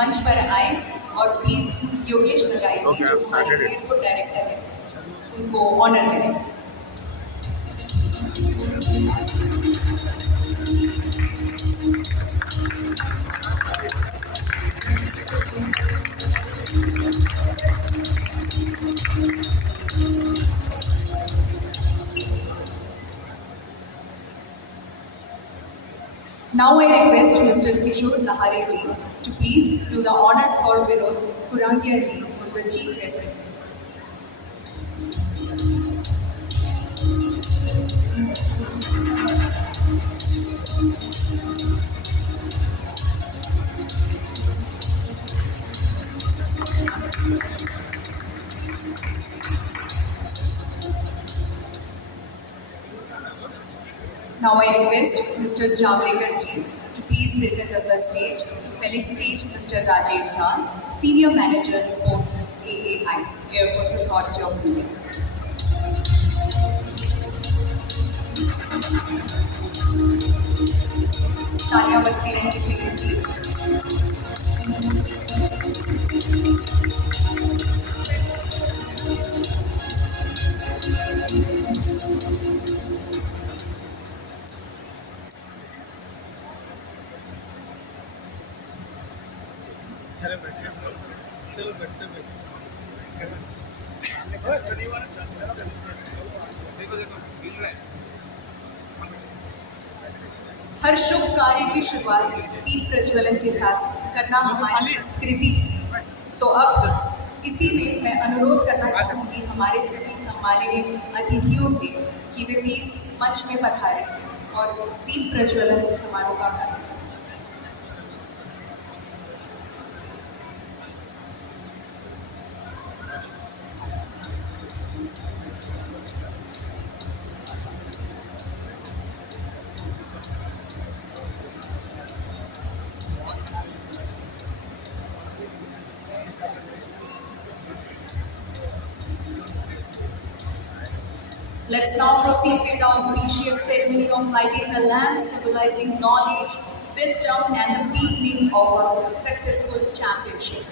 मंच पर आए और प्लीज योगेश लगाई जी जो हमारे एयरपोर्ट डायरेक्टर है उनको ऑनर करें। Now I request Mr. Kishore Lahare ji to please do the honors for Vinod Kurangia ji, who is the Chief Referee. Now I request Mr. Javadekar ji to please present on the stage to felicitate Mr. Rajesh Lal, Senior Manager Sports AAI, Airports Authority of India. तालियां बजती रहनी चाहिए प्लीज। हर शुभ कार्य की शुरुआत दीप प्रज्वलन के साथ करना हमारी संस्कृति। तो अब इसी में मैं अनुरोध करना चाहूँगी हमारे सभी सम्माननीय अतिथियों से कि वे प्लीज मंच में पधारें और दीप प्रज्वलन समारोह का प्रारंभ करें। Let's now proceed with the auspicious ceremony of lighting the lamp, symbolizing knowledge, wisdom, and the beginning of a successful championship.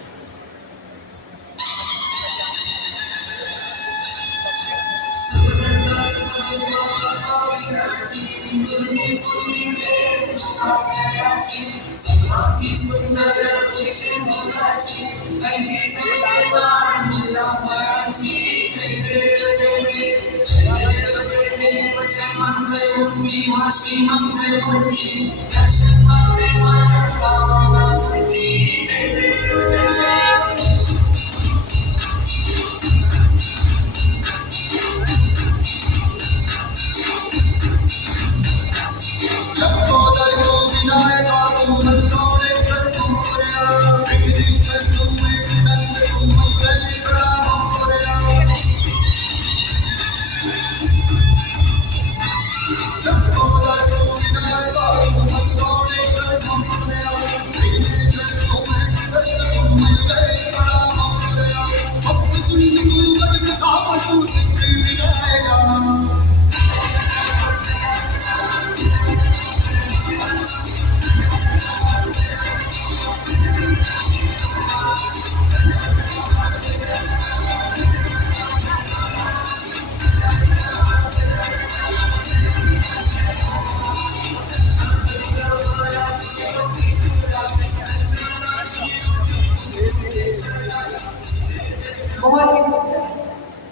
बहुत ही सुंदर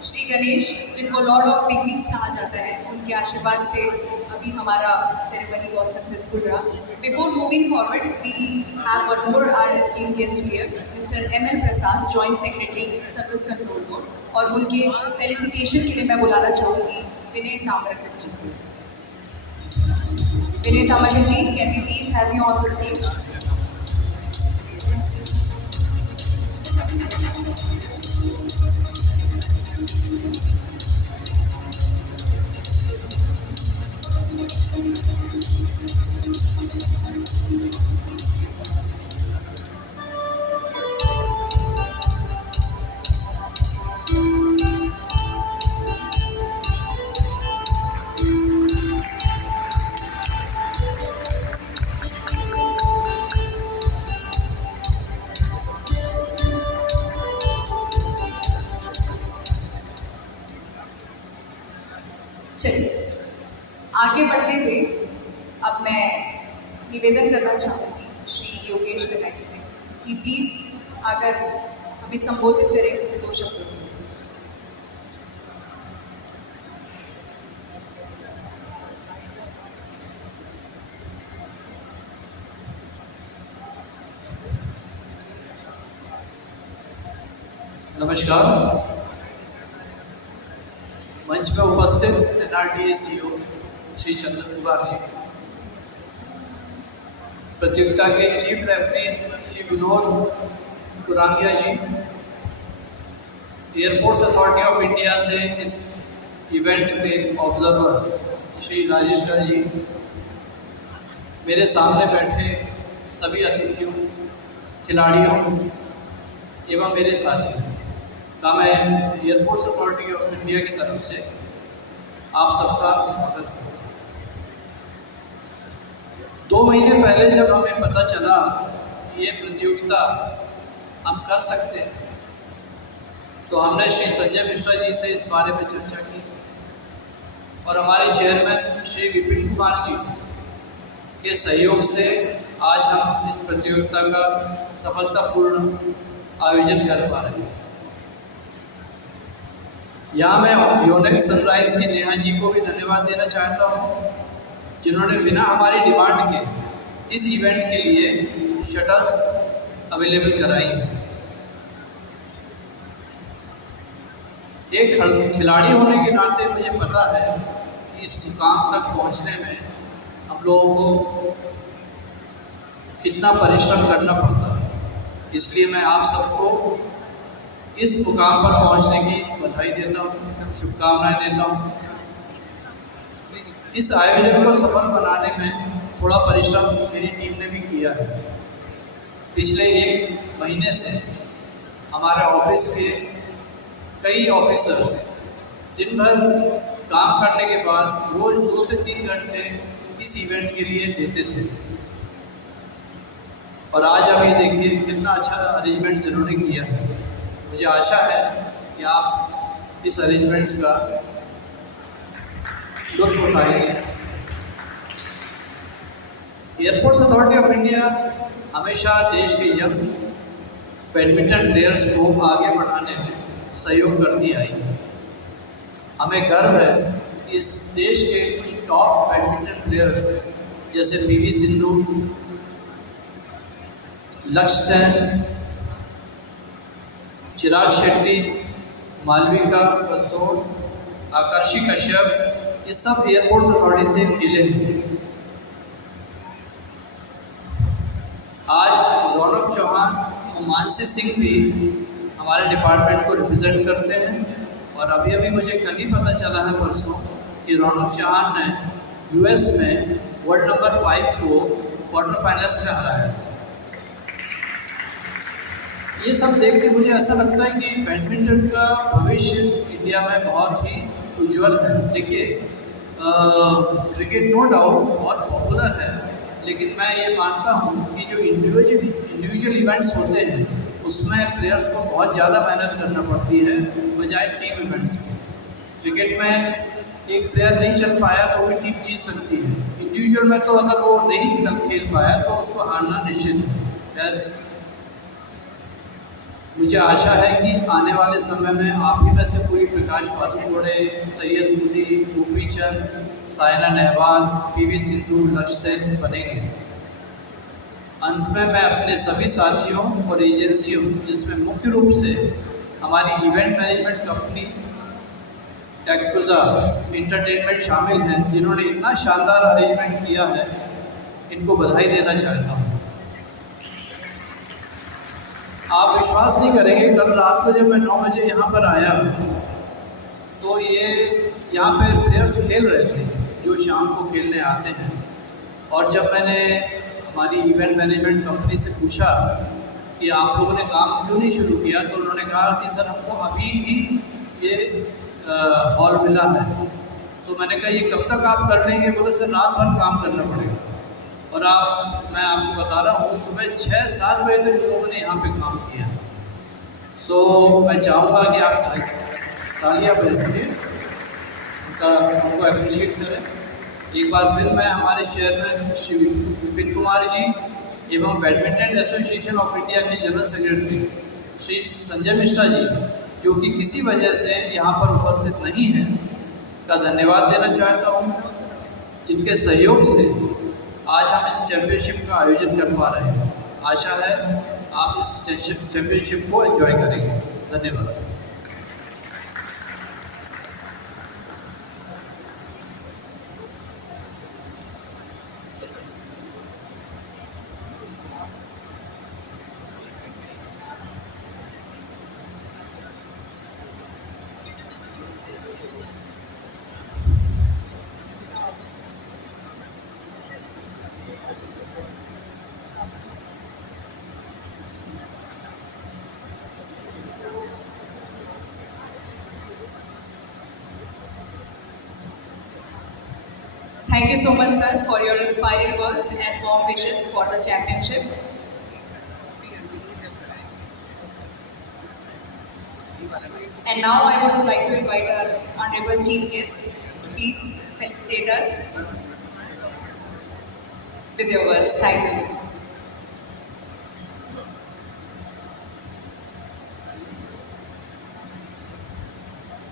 श्री गणेश जिनको लॉर्ड ऑफ बिगनिंग्स कहा जाता है, उनके आशीर्वाद से अभी हमारा सेरेमनी बहुत सक्सेसफुल रहा। Before moving forward we have one more our esteemed guest here, mister ML Prasad, joint secretary service control board, और उनके फेलिसिटेशन के लिए मैं बुलाना चाहूँगी Vinay Tamrakar ji. Vinay Tamrakar ji, can we please have you on the stage? चलिए आगे बढ़ते हुए अब मैं निवेदन करना चाहूँगी श्री योगेश गनाई से कि प्लीज़ अगर हमें संबोधित करें 2 शब्दों से। नमस्कार। मंच में उपस्थित एनआरडीए सीईओ श्री चंद्रकुमार जी, प्रतियोगिता के chief referee Shri Vinod Kurangiya ji, airports authority of India से इस इवेंट के ऑब्जर्वर श्री राजेश गर जी, मेरे सामने बैठे सभी अतिथियों, खिलाड़ियों एवं मेरे साथियों का मैं एयरपोर्ट्स अथॉरिटी ऑफ इंडिया की तरफ से आप सबका स्वागत करता हूँ। 2 महीने पहले जब हमें पता चला कि ये प्रतियोगिता हम कर सकते हैं, तो हमने श्री संजय मिश्रा जी से इस बारे में चर्चा की और हमारे चेयरमैन श्री विपिन कुमार जी के सहयोग से आज हम इस प्रतियोगिता का सफलतापूर्ण आयोजन कर पा रहे हैं। यहाँ मैं योनेक्स सनराइज की नेहा जी को भी धन्यवाद देना चाहता हूँ, जिन्होंने बिना हमारी डिमांड के इस इवेंट के लिए शटल्स अवेलेबल कराई। एक खिलाड़ी होने के नाते मुझे पता है कि इस मुकाम तक पहुँचने में हम लोगों को कितना परिश्रम करना पड़ता है। इसलिए मैं आप सबको इस मुकाम पर पहुंचने की बधाई देता हूं, शुभकामनाएं देता हूं। इस आयोजन को सफल बनाने में थोड़ा परिश्रम मेरी टीम ने भी किया है। पिछले 1 महीने से हमारे ऑफिस के कई ऑफिसर्स दिन भर काम करने के बाद रोज 2 से 3 घंटे इस इवेंट के लिए देते थे और आज आप ये देखिए कितना अच्छा अरेंजमेंट्स इन्होंने किया है। मुझे आशा है कि आप इस अरेंजमेंट्स का लुत्फ उठाएंगे। एयरपोर्ट्स अथॉरिटी ऑफ इंडिया हमेशा देश के यंग बैडमिंटन प्लेयर्स को आगे बढ़ाने में सहयोग करती आई। हमें गर्व है कि इस देश के कुछ टॉप बैडमिंटन प्लेयर्स जैसे पीवी सिंधु, लक्ष्य सेन, चिराग शेट्टी, मालविका बंसोड़, आकर्षि कश्यप, ये सब एयरपोर्ट्स अथॉरिटी से खेले हैं। आज रौनक चौहान और मानसी सिंह भी हमारे डिपार्टमेंट को रिप्रेजेंट करते हैं और अभी अभी मुझे कल ही पता चला है परसों कि रौनक चौहान ने यूएस में वर्ल्ड नंबर 5 को क्वार्टर फाइनल्स में हराया। ये सब देख के मुझे ऐसा लगता है कि बैडमिंटन का भविष्य इंडिया में बहुत ही उज्जवल है। देखिए, क्रिकेट नो डाउट बहुत पॉपुलर है, लेकिन मैं ये मानता हूँ कि जो इंडिविजुअल इवेंट्स होते हैं उसमें प्लेयर्स को बहुत ज़्यादा मेहनत करना पड़ती है बजाय टीम इवेंट्स के। क्रिकेट में एक प्लेयर नहीं चल पाया तो भी टीम जीत सकती है। इंडिविजुअल में तो अगर वो नहीं खेल पाया तो उसको हारना निश्चित है। मुझे आशा है कि आने वाले समय में आप ही में से कोई प्रकाश पादुकोणे, सैयद मोदी, गोपी चंद, साइना नेहवाल, पीवी सिंधु, लक्ष्य सेन बनेंगे। अंत में मैं अपने सभी साथियों और एजेंसियों, जिसमें मुख्य रूप से हमारी इवेंट मैनेजमेंट कंपनी टेक्कुजा इंटरटेनमेंट शामिल हैं, जिन्होंने इतना शानदार अरेंजमेंट किया है, इनको बधाई देना चाहता हूँ। आप विश्वास नहीं करेंगे, कल रात को जब मैं 9 बजे यहाँ पर आया तो ये यहाँ पे प्लेयर्स खेल रहे थे जो शाम को खेलने आते हैं। और जब मैंने हमारी इवेंट मैनेजमेंट कंपनी से पूछा कि आप लोगों ने काम क्यों नहीं शुरू किया, तो उन्होंने कहा कि सर हमको अभी ही ये हॉल मिला है। तो मैंने कहा ये कब तक आप कर लेंगे? बोले सर रात भर काम करना पड़ेगा। और मैं आपको बता रहा हूँ सुबह 6-7 बजे तक लोगों ने यहाँ पे काम किया। सो मैं चाहूँगा कि आप तालियां बजाइए का उनको अप्रिशिएट करें। एक बार फिर मैं हमारे चेयरमैन श्री विपिन कुमार जी एवं बैडमिंटन एसोसिएशन ऑफ इंडिया के जनरल सेक्रेटरी श्री संजय मिश्रा जी, जो कि किसी वजह से यहाँ पर उपस्थित नहीं हैं, का धन्यवाद देना चाहता हूँ, जिनके सहयोग से आज हम इस चैम्पियनशिप का आयोजन कर पा रहे हैं। आशा है आप इस चैम्पियनशिप को एंजॉय करेंगे। धन्यवाद। Thank you so much, sir, for your inspiring words and warm wishes for the championship. And now I would like to invite our Honorable Chief Guest to please felicitate us with your words. Thank you, sir.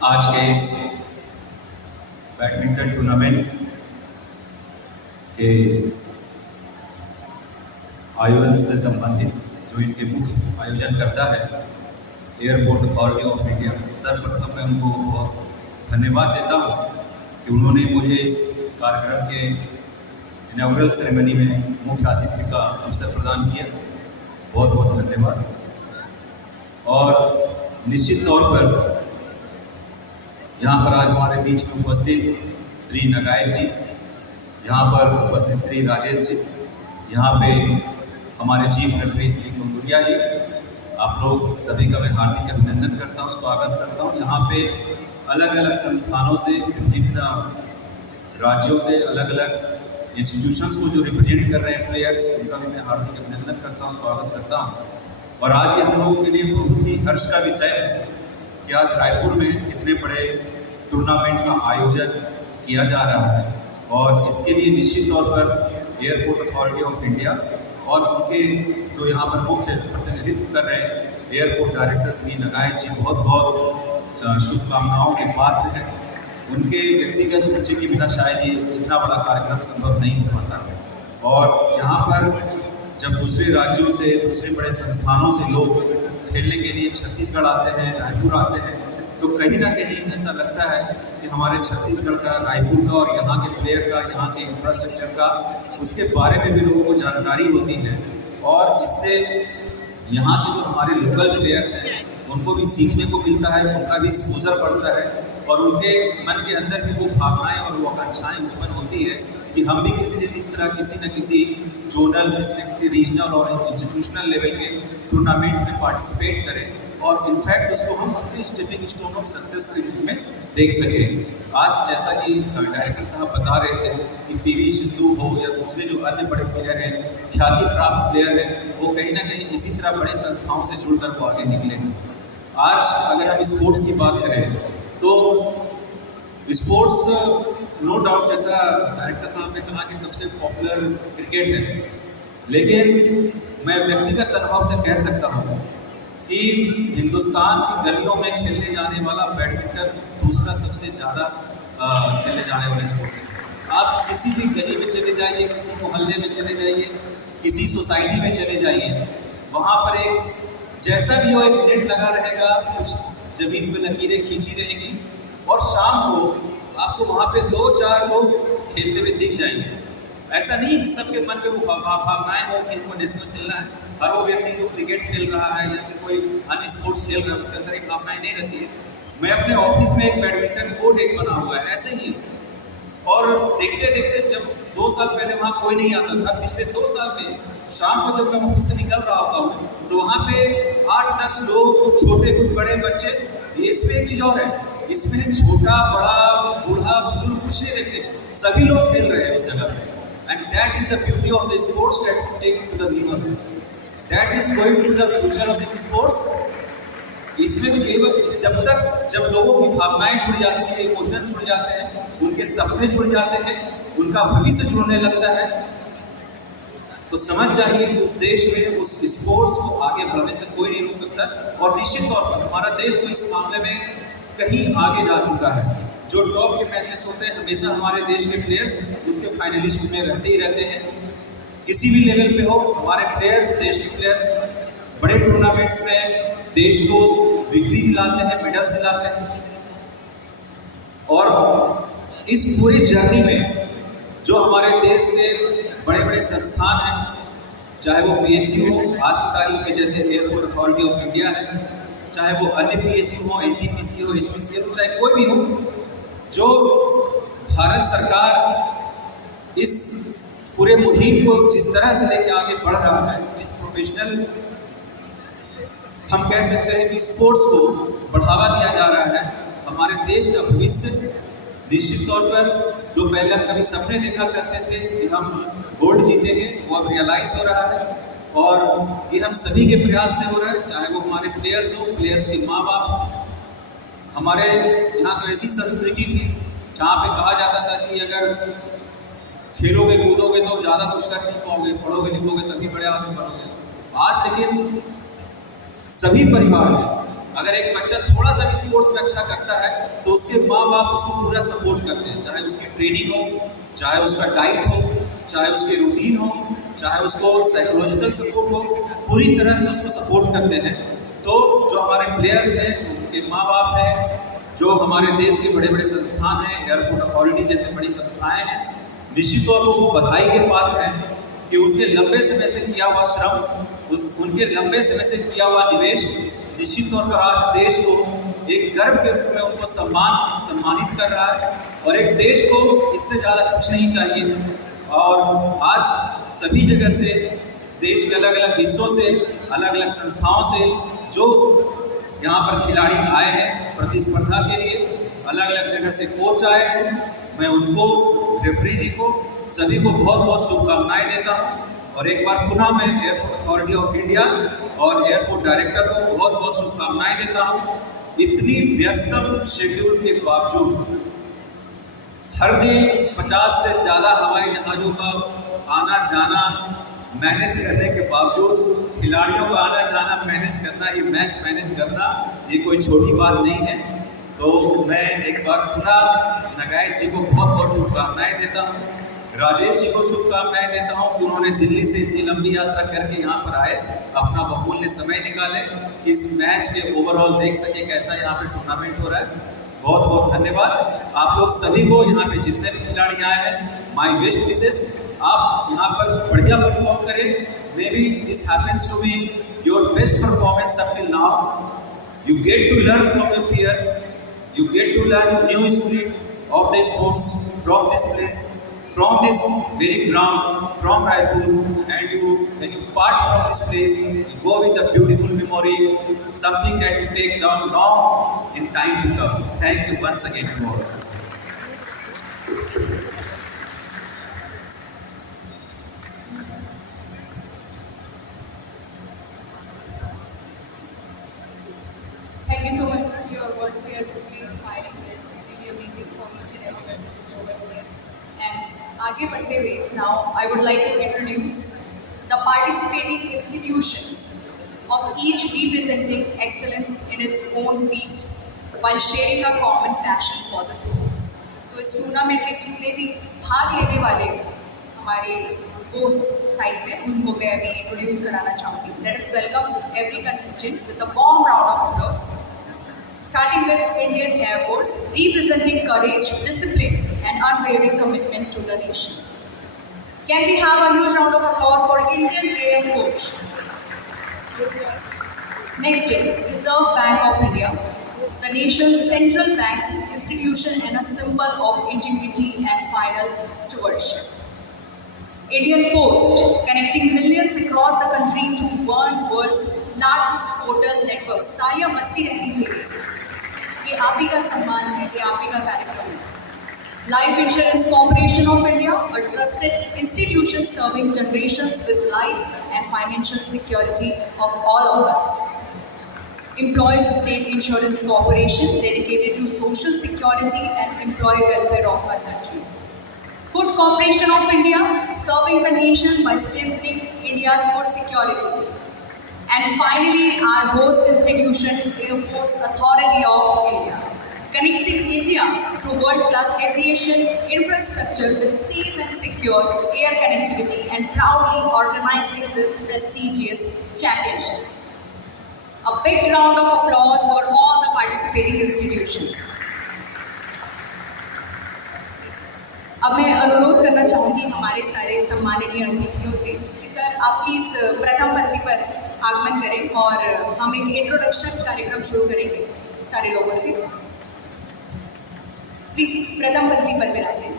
आज के इस badminton tournament के आयोजन से संबंधित जो इनके मुख्य आयोजन करता है एयरपोर्ट अथॉरिटी ऑफ इंडिया, सर्वप्रथम मैं उनको बहुत धन्यवाद देता हूँ कि उन्होंने मुझे इस कार्यक्रम के इनॉग्रल सेरेमनी में मुख्य आतिथ्य का अवसर प्रदान किया। बहुत बहुत धन्यवाद। और निश्चित तौर पर यहाँ पर आज हमारे बीच में उपस्थित श्री नगायक जी, यहाँ पर उपस्थित श्री राजेश जी, यहाँ पे हमारे चीफ रेफरी श्री कुंदुरिया जी, आप लोग सभी का मैं हार्दिक अभिनंदन करता हूँ, स्वागत करता हूँ। यहाँ पे अलग अलग संस्थानों से, विभिन्न राज्यों से, अलग अलग इंस्टीट्यूशंस को जो रिप्रेजेंट कर रहे हैं प्लेयर्स, उनका भी मैं हार्दिक अभिनंदन करता हूँ, स्वागत करता हूँ। और आज के हम लोगों के लिए बहुत ही हर्ष का विषय है कि आज रायपुर में इतने बड़े टूर्नामेंट का आयोजन किया जा रहा है, और इसके लिए निश्चित तौर पर एयरपोर्ट अथॉरिटी ऑफ इंडिया और उनके जो यहाँ पर मुख्य प्रतिनिधित्व कर रहे हैं एयरपोर्ट डायरेक्टर श्री नगायक जी बहुत बहुत शुभकामनाओं के पात्र हैं। उनके व्यक्तिगत रुचि के बिना शायद ये इतना बड़ा कार्यक्रम संभव नहीं हो पाता। और यहाँ पर जब दूसरे राज्यों से, दूसरे बड़े संस्थानों से लोग खेलने के लिए छत्तीसगढ़ आते हैं, रायपुर आते हैं, तो कहीं ना कहीं ऐसा लगता है कि हमारे छत्तीसगढ़ का, रायपुर का और यहाँ के प्लेयर का, यहाँ के इंफ्रास्ट्रक्चर का, उसके बारे में भी लोगों को जानकारी होती है। और इससे यहाँ के जो हमारे लोकल प्लेयर्स हैं उनको भी सीखने को मिलता है, उनका भी एक्सपोजर बढ़ता है, और उनके मन के अंदर भी वो भावनाएँ और वो आकांक्षाएँ उत्पन्न होती है कि हम भी किसी दिन इस तरह किसी न किसी जोनल, किसी न किसी रीजनल और इंस्टीट्यूशनल लेवल के टूर्नामेंट में पार्टिसिपेट करें, और इनफैक्ट उसको हम अपने स्टेपिंग स्टोन ऑफ सक्सेस के रूप में देख सकें। आज जैसा कि डायरेक्टर साहब बता रहे थे कि पीवी सिंधु हो या दूसरे जो अन्य बड़े प्लेयर हैं, ख्याति प्राप्त प्लेयर हैं, वो कहीं ना कहीं इसी तरह बड़े संस्थाओं से जुड़कर वो आगे निकले हैं। आज अगर हम स्पोर्ट्स की बात करें तो स्पोर्ट्स नो डाउट, जैसा डायरेक्टर साहब ने कहा कि सबसे पॉपुलर क्रिकेट है, लेकिन मैं व्यक्तिगत अनुभव से कह सकता हूँ कि हिंदुस्तान की गलियों में खेलने जाने वाला बैडमिंटन दूसरा सबसे ज़्यादा खेलने जाने वाला स्पोर्ट्स है। आप किसी भी गली में चले जाइए, किसी मोहल्ले में चले जाइए, किसी सोसाइटी में चले जाइए, वहाँ पर एक जैसा भी हो एक नेट लगा रहेगा, कुछ ज़मीन पे लकीरें खींची रहेगी, और शाम को आपको वहाँ पे 2-4 लोग खेलते हुए दिख जाएंगे। ऐसा नहीं कि सबके मन में वो भावनाएं हो कि इनको नेशनल खेलना है। हर वो व्यक्ति जो क्रिकेट खेल रहा है या फिर कोई अन्य स्पोर्ट्स खेल रहा है, उसके अंदर एक भावनाएं नहीं रहती है। मैं अपने ऑफिस में एक बैडमिंटन कोर्ट एक बना हुआ है ऐसे ही, और देखते देखते जब 2 साल पहले वहाँ कोई नहीं आता था, पिछले 2 साल में शाम को जब मैं ऑफिस से निकल रहा होता हूँ तो वहाँ पे 8-10 लोग, कुछ छोटे कुछ बड़े बच्चे। इसमें एक चीज़ और है, इसमें छोटा बड़ा बूढ़ा बुजुर्ग कुछ नहीं रहते, सभी लोग खेल रहे हैं उस जगह पे। And that is the beauty of the sports that take to the new Olympics, that is going to the future of this sports. इसमें केवल जब लोगों की भावनाएं जुड़ जाती हैं, इमोशन जुड़ जाते हैं, उनके सपने जुड़ जाते हैं, उनका भविष्य जुड़ने लगता है, तो समझ जाइए कि उस देश में उस स्पोर्ट्स को आगे बढ़ने से कोई नहीं रोक सकता। और निश्चित तौर पर हमारा देश तो इस मामले में कहीं आगे जा चुका है। जो टॉप के मैचेस होते हैं हमेशा हमारे देश के प्लेयर्स उसके फाइनलिस्ट में रहते ही रहते हैं। किसी भी लेवल पे हो हमारे प्लेयर्स, देश के प्लेयर बड़े टूर्नामेंट्स में देश को विक्ट्री दिलाते हैं, मेडल्स दिलाते हैं। और इस पूरी जर्नी में जो हमारे देश के बड़े बड़े संस्थान हैं, चाहे वो PSU हो आज की तारीख में जैसे एयरपोर्ट अथॉरिटी ऑफ इंडिया है, चाहे वो अन्य PSU हो, NTPC हो, HPCL हो, चाहे कोई भी हो, जो भारत सरकार इस पूरे मुहिम को जिस तरह से लेके आगे बढ़ रहा है, जिस प्रोफेशनल हम कह सकते हैं कि स्पोर्ट्स को बढ़ावा दिया जा रहा है, हमारे देश का भविष्य निश्चित तौर पर जो पहले हम कभी सपने देखा करते थे कि हम गोल्ड जीतेंगे, वो अब रियलाइज हो रहा है। और ये हम सभी के प्रयास से हो रहा है, चाहे वो हमारे प्लेयर्स हो, प्लेयर्स के माँ बाप। हमारे यहाँ तो ऐसी संस्कृति थी जहाँ पे कहा जाता था कि अगर खेलोगे कूदोगे तो ज़्यादा कुछ कर नहीं पाओगे, पढ़ोगे लिखोगे तभी बड़े आदमी बनोगे। आज लेकिन सभी परिवार में अगर एक बच्चा थोड़ा सा भी स्पोर्ट्स में अच्छा करता है तो उसके माँ बाप उसको पूरा सपोर्ट करते हैं, चाहे उसकी ट्रेनिंग हो, चाहे उसका डाइट हो, चाहे उसके रूटीन हो, चाहे उसको साइकोलॉजिकल सपोर्ट हो, पूरी तरह से उसको सपोर्ट करते हैं। तो जो हमारे प्लेयर्स हैं, जो उनके माँ बाप हैं, जो हमारे देश के बड़े बड़े संस्थान हैं, एयरपोर्ट अथॉरिटी जैसे बड़ी संस्थाएं हैं, निश्चित तौर पर वो बधाई के पात्र हैं कि उनके लंबे समय से किया हुआ श्रम, उनके लंबे समय से किया हुआ निवेश निश्चित तौर पर आज देश को एक गर्व के रूप में उनको सम्मानित कर रहा है। और एक देश को इससे ज़्यादा कुछ नहीं चाहिए। और आज सभी जगह से देश के अलग अलग हिस्सों से, अलग अलग संस्थाओं से जो यहाँ पर खिलाड़ी आए हैं प्रतिस्पर्धा के लिए, अलग अलग जगह से कोच आए हैं, मैं उनको, रेफरी जी को, सभी को बहुत बहुत शुभकामनाएं देता हूँ। और एक बार पुनः मैं एयरपोर्ट अथॉरिटी ऑफ इंडिया और एयरपोर्ट डायरेक्टर को बहुत बहुत शुभकामनाएं देता हूँ। इतनी व्यस्तम शेड्यूल के बावजूद हर दिन 50 से ज़्यादा हवाई जहाज़ों का आना जाना मैनेज करने के बावजूद, खिलाड़ियों का आना जाना मैनेज करना, ये मैच मैनेज करना, ये कोई छोटी बात नहीं है। तो मैं एक बार पुनः नगाइज जी को बहुत बहुत शुभकामनाएं देता हूँ, राजेश जी को शुभकामनाएं देता हूँ कि उन्होंने दिल्ली से इतनी लंबी यात्रा करके यहाँ पर आए, अपना बहुमूल्य समय निकाले कि इस मैच के ओवरऑल देख सके कैसा यहाँ पे टूर्नामेंट हो रहा है। बहुत बहुत धन्यवाद आप लोग सभी को, यहाँ पे जितने भी खिलाड़ी आए हैं, माई बेस्ट विशेस। आप यहाँ पर बढ़िया परफॉर्म करें। Maybe this happens to be your best performance up till now. You get to learn from your peers. You get to learn new spirit of the sports from this place, from this very ground, from Raipur, and when you part from this place, you go with a beautiful memory, something that you take down long in time to come. Thank you once again to all. Thank you so much, sir. Your words were truly inspiring and really amazing for each and every person over here. And आगे बढ़ते हुए, now I would like to introduce the participating institutions of each representing excellence in its own field while sharing a common passion for the sports. तो इस टूर्नामेंट में जितने भी भाग लेने वाले हमारे दो साइड्स हैं उनको मैं अभी इंट्रोड्यूस कराना चाहूँगी. Let us welcome every contingent with a warm round of applause. Starting with Indian Air Force, representing courage, discipline and unwavering commitment to the nation. Can we have a huge round of applause for Indian Air Force? Next is Reserve Bank of India, the nation's central bank institution and a symbol of integrity and final stewardship. Indian Post, connecting millions across the country through one world's largest postal networks. तालियां मस्ती रहनी चाहिए. ये आप ही का सम्मान है, ये आप ही का कार्यक्रम है. Life Insurance Corporation of India, a trusted institution serving generations with life and financial security of all of us. Employees State Insurance Corporation, dedicated to social security and employee welfare of our country. Food Corporation of India, serving the nation by strengthening India's food security. And finally, our host institution, Airports Authority of India, connecting India to world-class aviation infrastructure with safe and secure air connectivity and proudly organizing this prestigious championship. A big round of applause for all the participating institutions. अब मैं अनुरोध करना चाहूँगी हमारे सारे सम्माननीय अतिथियों से कि सर आप प्लीज़ प्रथम पंक्ति पर आगमन करें और हम एक इंट्रोडक्शन कार्यक्रम शुरू करेंगे सारे लोगों से। प्लीज़ प्रथम पंक्ति पर विराजें।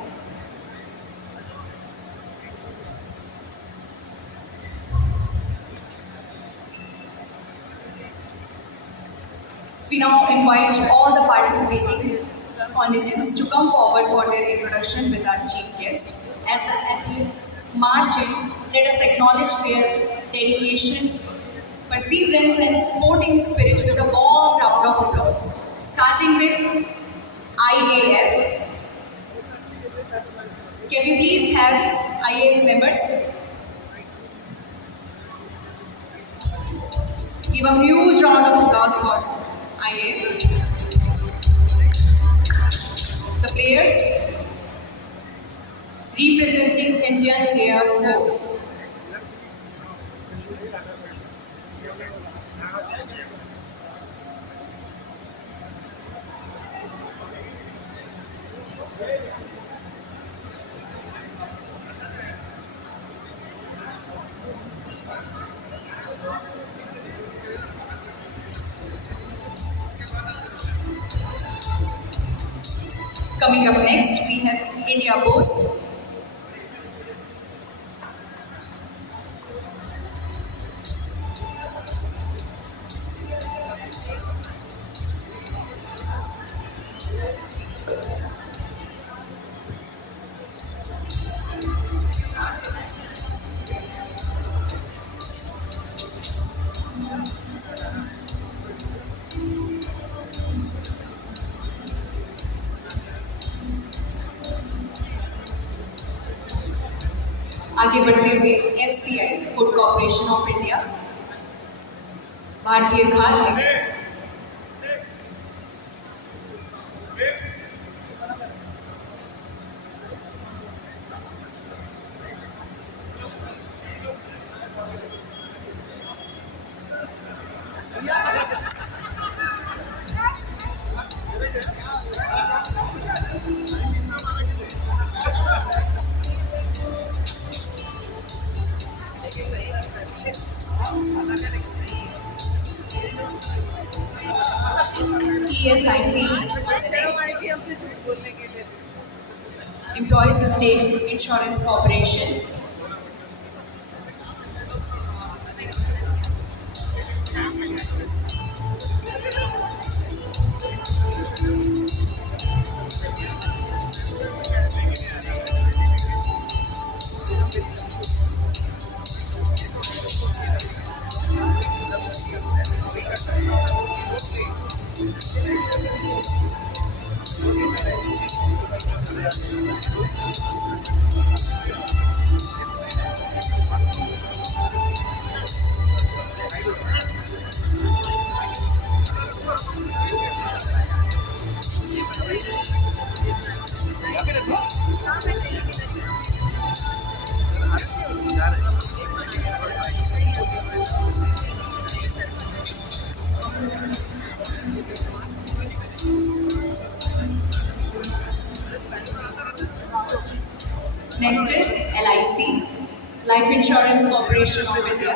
We now invite all the participating contingents to come forward for their introduction with our chief guest. As the athletes march in, let us acknowledge their dedication, perseverance and sporting spirit with a warm round of applause. Starting with IAF. Can we please have IAF members? Give a huge round of applause for IAF. The players representing Indian Air Force. Coming up next, we have India Post. आगे बढ़ते हुए FCI food corporation of India, भारतीय खाद्य निगम, ESIC, Employees State Insurance Corporation, Next is LIC, Life Insurance Corporation of India.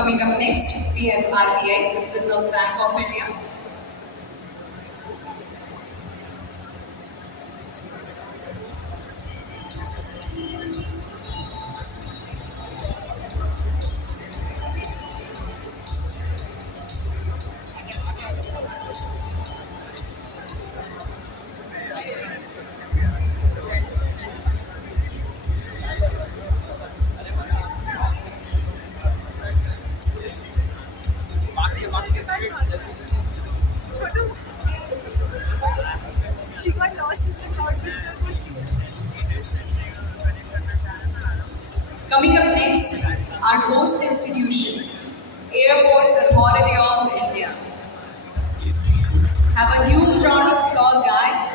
Coming up next, we have RBI, Reserve Bank of India. She got lost in the crowd. Coming up next, our host institution, Airports Authority of India. Have a huge round of applause, guys.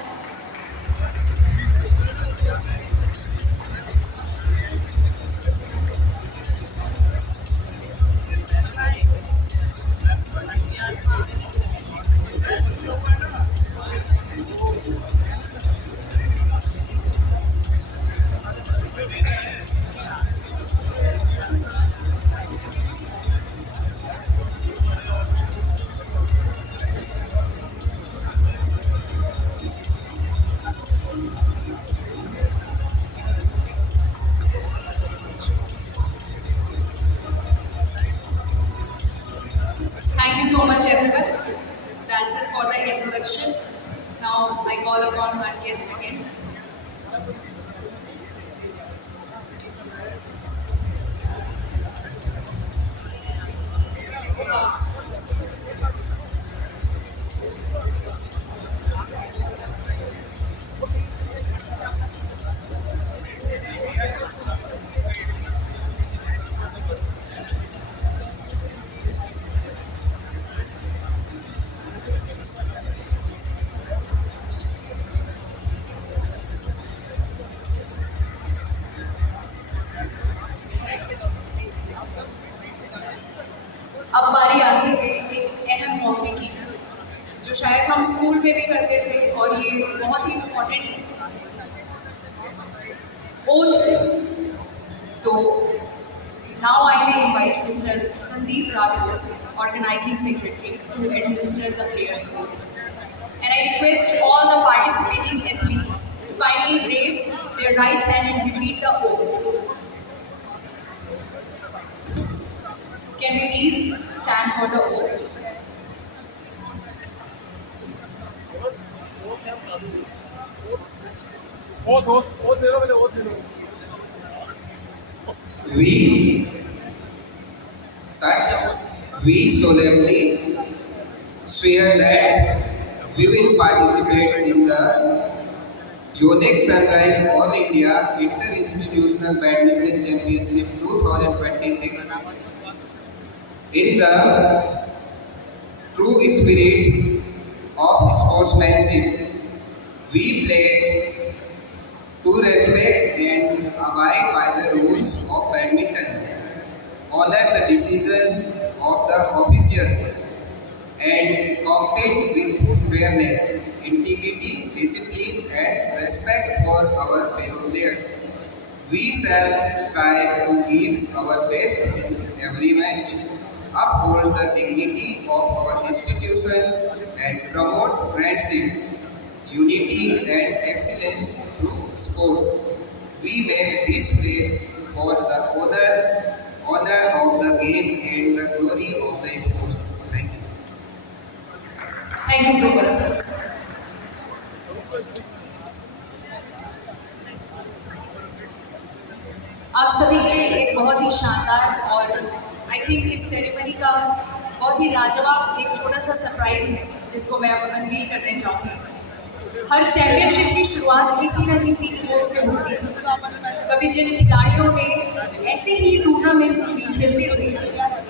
Thank you so much, everyone. That's it for the introduction. Now I call upon our guest again. अब बारी आती है एक अहम मौके की, जो शायद हम स्कूल में भी करते थे और ये बहुत ही इम्पोर्टेंट है, ओथ। तो now I may invite mister Sandeep Rathore, organising secretary, to administer the players oath, and I request all the participating athletes to kindly raise their right hand and repeat the oath. Can we please stand for the oath? We start. We solemnly swear that we will participate in the Yonex Sunrise All India Inter-Institutional Badminton Championship 2026 in the true spirit of sportsmanship. We pledge to respect and abide by the rules of badminton, honor the decisions of the officials, and compete with fairness, integrity, discipline, and respect for our fellow players. We shall strive to give our best in every match, uphold the dignity of our institutions, and promote friendship, unity, and excellence through sport. We make this pledge for the honor of the game and the glory of the sports. Thank you. Thank you so much, sir. आप सभी के लिए एक बहुत ही शानदार और I think इस सेरेमनी का बहुत ही लाजवाब एक छोटा सा सरप्राइज है, जिसको मैं अब अनवील करने चाहूँगी। हर चैंपियनशिप की शुरुआत किसी न किसी कोर्ट से होती है। कभी जिन खिलाड़ियों ने ऐसे ही टूर्नामेंट भी खेलते हुए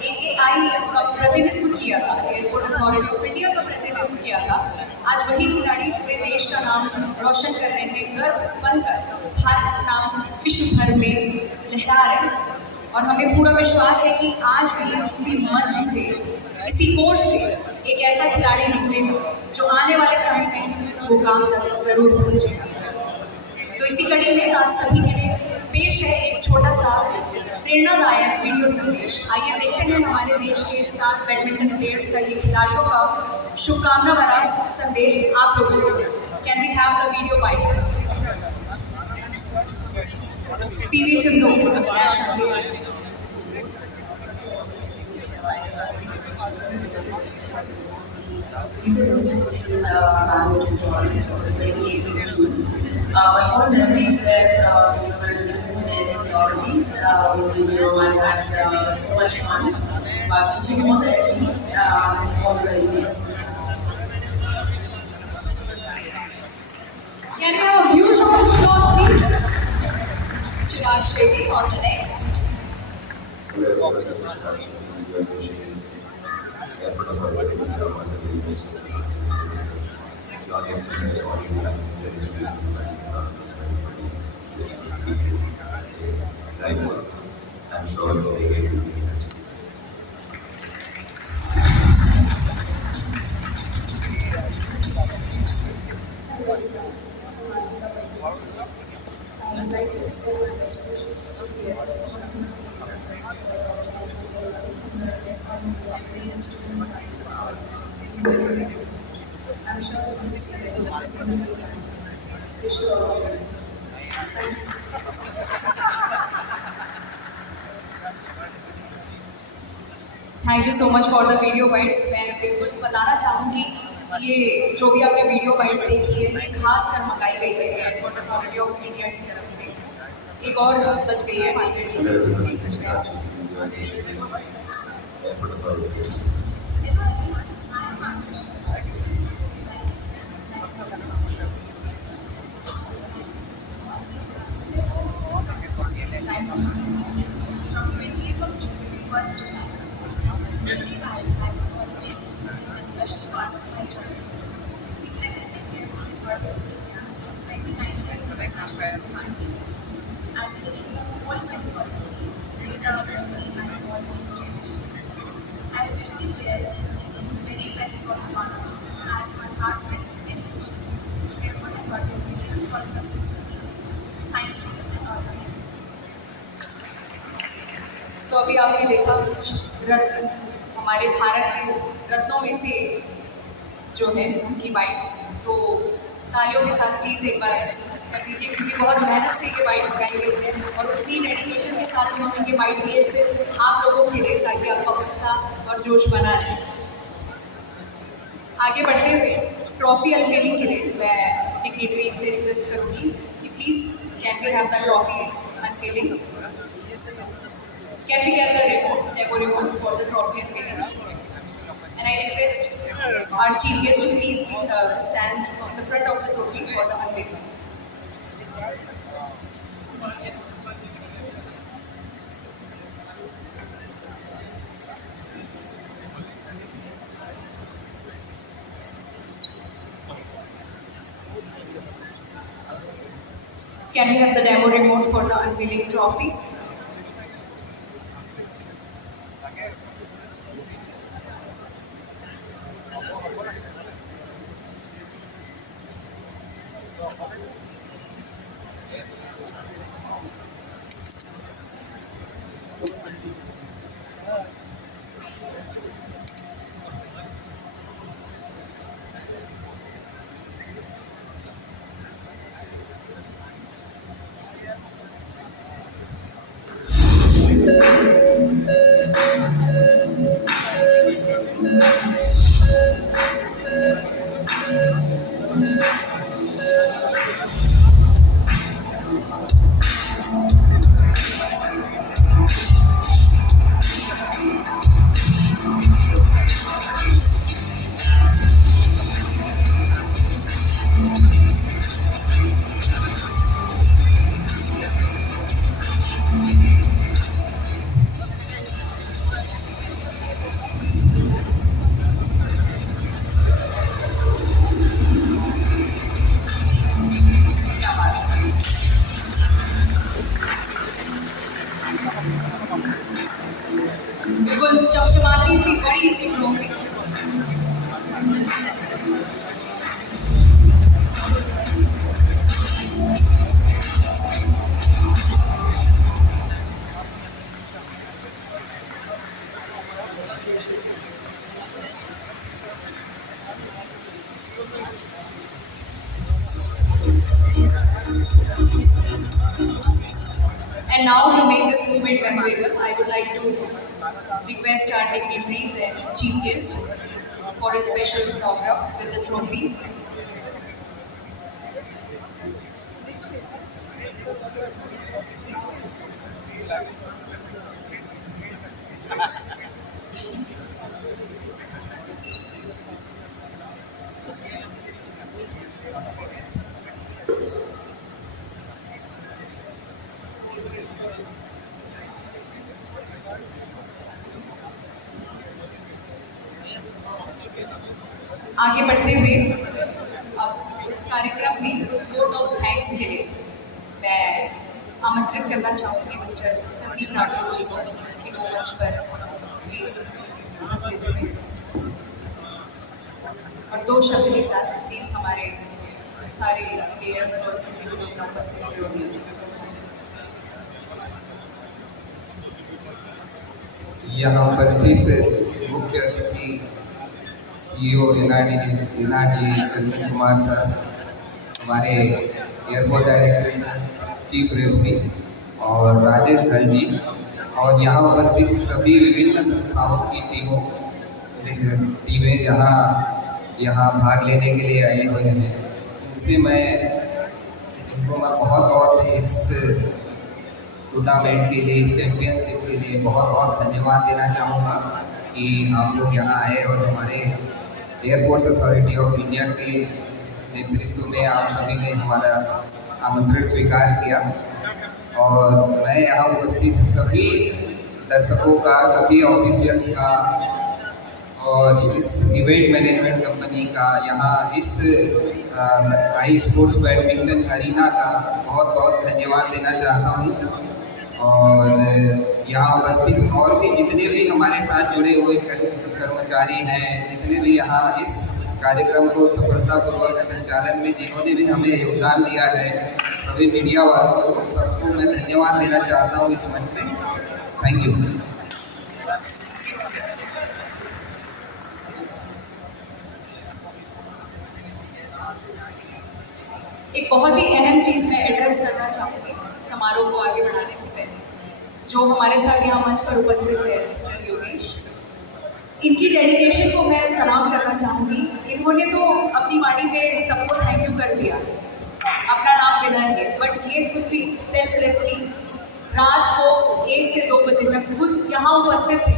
AAI का प्रतिनिधित्व किया था, एयरपोर्ट अथॉरिटी ऑफ इंडिया का प्रतिनिधित्व किया था, आज वही खिलाड़ी पूरे देश का नाम रोशन कर रहे हैं, गर्व बनकर भारत नाम विश्व भर में लहरा रहे हैं। और हमें पूरा विश्वास है कि आज भी इसी मंच से, इसी कोर्ट से एक ऐसा खिलाड़ी निकलेगा जो आने वाले समय में उस मुकाम तक जरूर पहुंचेगा। तो इसी कड़ी में आप सभी के लिए पेश है एक छोटा सा प्रेरणादायक वीडियो संदेश। आइए देखते हैं हमारे देश के स्टार बैडमिंटन प्लेयर्स का, ये खिलाड़ियों का शुभकामना भरा संदेश आप लोगों को। Can we have the video byte? PV Sindhu national player. Institution managed to join for the 28th of June. My whole memories were we were using in authorities. I had so much fun. But wishing all the athletes all the very best. Can we have a huge round of applause, please? Chirag Shetty on the next. I'm sure they will be success. I would like to extend my best wishes to the listeners on the audience to the minds of our listeners. I'm sure this year is going to be a success. Wish you all the best. Thank you. Thank you so much for the video bytes. मैं बिल्कुल बताना चाहूँगी ये जो भी आपने video bytes देखी है ये खास कर मंगाई गई है एयरपोर्ट अथॉरिटी ऑफ इंडिया की तरफ से। एक और बच गई है मालवे जी, देख सकते हैं आप। I wish the players the very best for the tournament and my heartfelt congratulations to everyone involved for a successful event. Thank you and all the best. तो अभी आपने देखा कुछ रत्न, हमारे भारत के रत्नों में से जो है उनकी बाइट। तो तालियों के साथ प्लीज़ एक बार कर दीजिए, क्योंकि बहुत मेहनत से ये बाइट मंगाई गई है और उतनी डेडिकेशन के साथ उन्होंने ये बाइट दी है सिर्फ आप लोगों के लिए, ताकि आपका उत्साह और जोश बना रहे। आगे बढ़ते हुए ट्रॉफी अनवीलिंग के लिए मैं डिग्निटरीज से रिक्वेस्ट करूँगी कि please can we have the trophy unveiling? Can we get the demo remote for the trophy unveiling? And I request our chief guest to please stand in the front of the trophy for the unveiling. Can we have the demo remote for the unveiling trophy? And now to make this movement memorable, I would like to request our dignitaries and chief guest for a special photograph with the trophy. आगे बढ़ते हुए अब इस कार्यक्रम में vote of thanks के लिए मैं आमंत्रित करना चाहूँगी मिस्टर संदीप राठौर जी को कि वो मंच पर प्लीज उपस्थित हुए और दो शब्द के साथ प्लीज हमारे सारे प्लेयर्स और जितने भी लोग उपस्थित हुए होंगे जैसा यहाँ उपस्थित मुख्य अतिथि सीईओ एनआरजी चंदन कुमार सर, हमारे एयरपोर्ट डायरेक्टर चीफ रेवरी और राजेश खल जी, और यहाँ उपस्थित सभी विभिन्न संस्थाओं की टीमें जहाँ यहाँ भाग लेने के लिए आए हुए हैं, उनसे इनको मैं बहुत बहुत इस टूर्नामेंट के लिए, इस चैम्पियनशिप के लिए बहुत बहुत धन्यवाद देना चाहूँगा कि आप लोग यहाँ आए और हमारे एयरपोर्ट्स अथॉरिटी ऑफ इंडिया के नेतृत्व में आप सभी ने हमारा आमंत्रण स्वीकार किया। और मैं यहाँ उपस्थित सभी दर्शकों का, सभी ऑफिशियल्स का और इस इवेंट मैनेजमेंट कंपनी का, यहाँ इस आई स्पोर्ट्स बैडमिंटन अरीना का बहुत बहुत धन्यवाद देना चाहता हूँ। और यहाँ उपस्थित और भी जितने भी हमारे साथ जुड़े हुए कर्मचारी हैं, जितने भी यहाँ इस कार्यक्रम को सफलतापूर्वक संचालन में जिन्होंने भी हमें योगदान दिया है, सभी मीडिया वालों को, सबको मैं धन्यवाद देना चाहता हूँ इस मंच से। Thank you. एक बहुत ही अहम चीज़ मैं एड्रेस करना चाहूँगी समारोह को आगे बढ़ाने से पहले, जो हमारे साथ यहाँ मंच पर उपस्थित है मिस्टर योगेश, इनकी डेडिकेशन को मैं सलाम करना चाहूँगी। इन्होंने तो अपनी वाणी पे सबको थैंक यू कर दिया, अपना नाम बिना लिए, बट ये खुद भी सेल्फलेसली रात को 1 से 2 बजे तक खुद यहाँ उपस्थित थे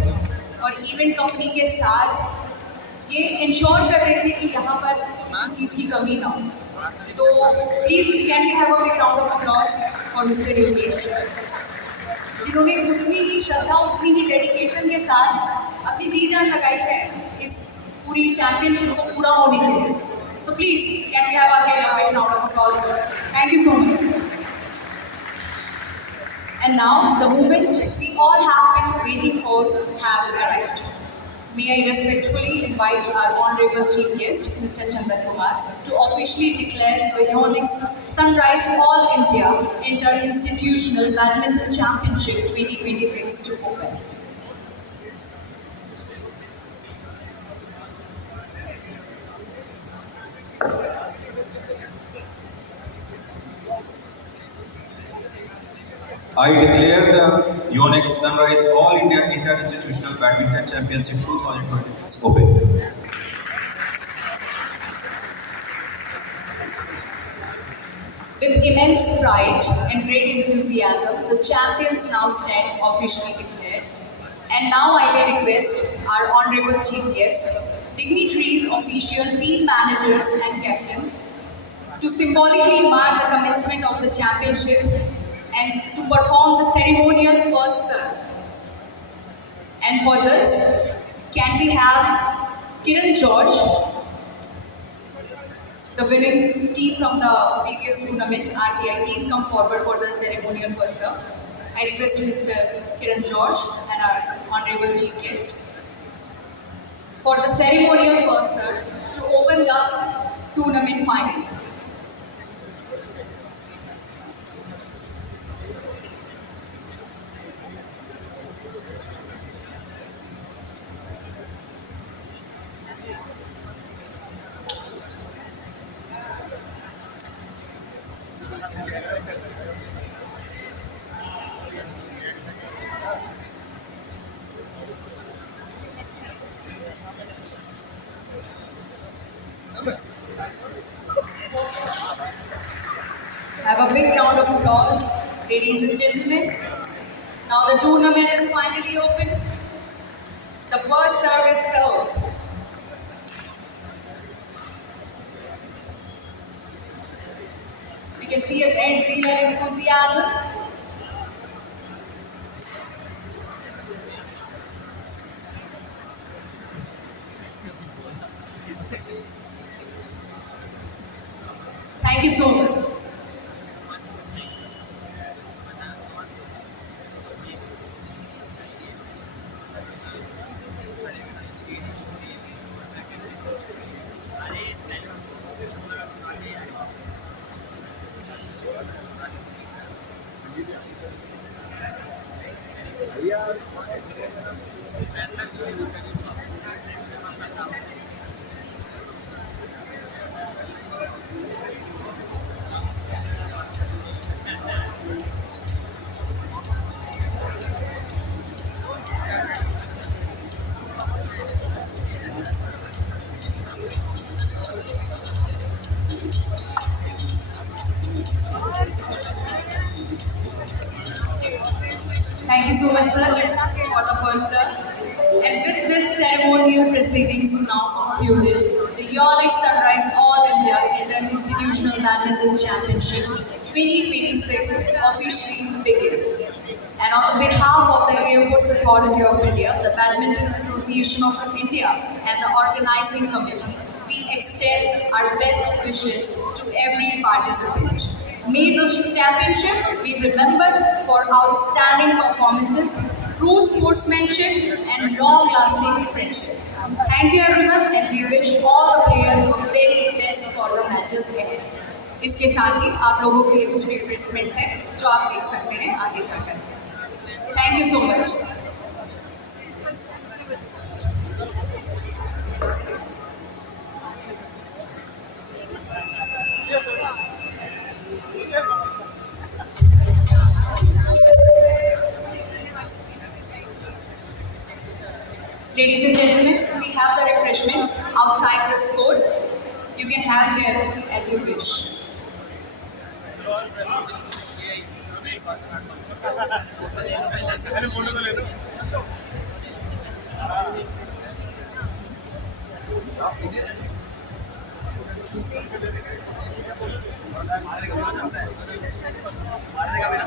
और इवेंट कंपनी के साथ ये इंश्योर कर रहे थे कि यहाँ पर किसी चीज़ की कमी ना हो। तो please can we have a big round of applause for mister Yogesh, जिन्होंने उतनी ही श्रद्धा, उतनी ही डेडिकेशन के साथ अपनी जी जान लगाई है इस पूरी चैंपियनशिप को पूरा होने के लिए। So please can we have a big round of applause. Thank you so much. And now the moment we all have been waiting for have arrived. May I respectfully invite our Honorable Chief Guest, Mr. Chandan Kumar, to officially declare the Yonex Sunrise All India Inter-Institutional Badminton Championship 2026 to open. I declare the Yonex Sunrise All India Inter-Institutional Badminton Championship 2026 open. With immense pride and great enthusiasm, the champions now stand officially declared. And now I may request our Honorable Chief Guest, dignitaries, official, team managers and captains to symbolically mark the commencement of the championship and to perform the ceremonial first serve. And for this, can we have Kiran George, the winning team from the previous tournament, RBI, please come forward for the ceremonial first serve. I request Mr. Kiran George and our Honorable Chief Guest for the ceremonial first serve to open the tournament final. Have a big round of applause, ladies and gentlemen. Now the tournament is finally open. The first serve is served. We can see a great zeal and enthusiasm. Thank you so much. Thank you so much, sir, for the first serve. And with this ceremonial proceedings now concluded, the Yonex Sunrise All India Inter-Institutional Badminton Championship 2026 officially begins. And on the behalf of the Airports Authority of India, the Badminton Association of India, and the organizing committee, we extend our best wishes to every participant. May the championship be remembered for outstanding performances, true sportsmanship, and long-lasting friendships. Thank you everyone, and we wish all the players the very best for the matches ahead. इसके साथ ही आप लोगों के लिए कुछ रिफ्रेशमेंट्स हैं जो आप देख सकते हैं आगे जाकर. Thank you so much. Ladies and gentlemen, we have the refreshments outside the court. You can have them as you wish. मारने का मेरा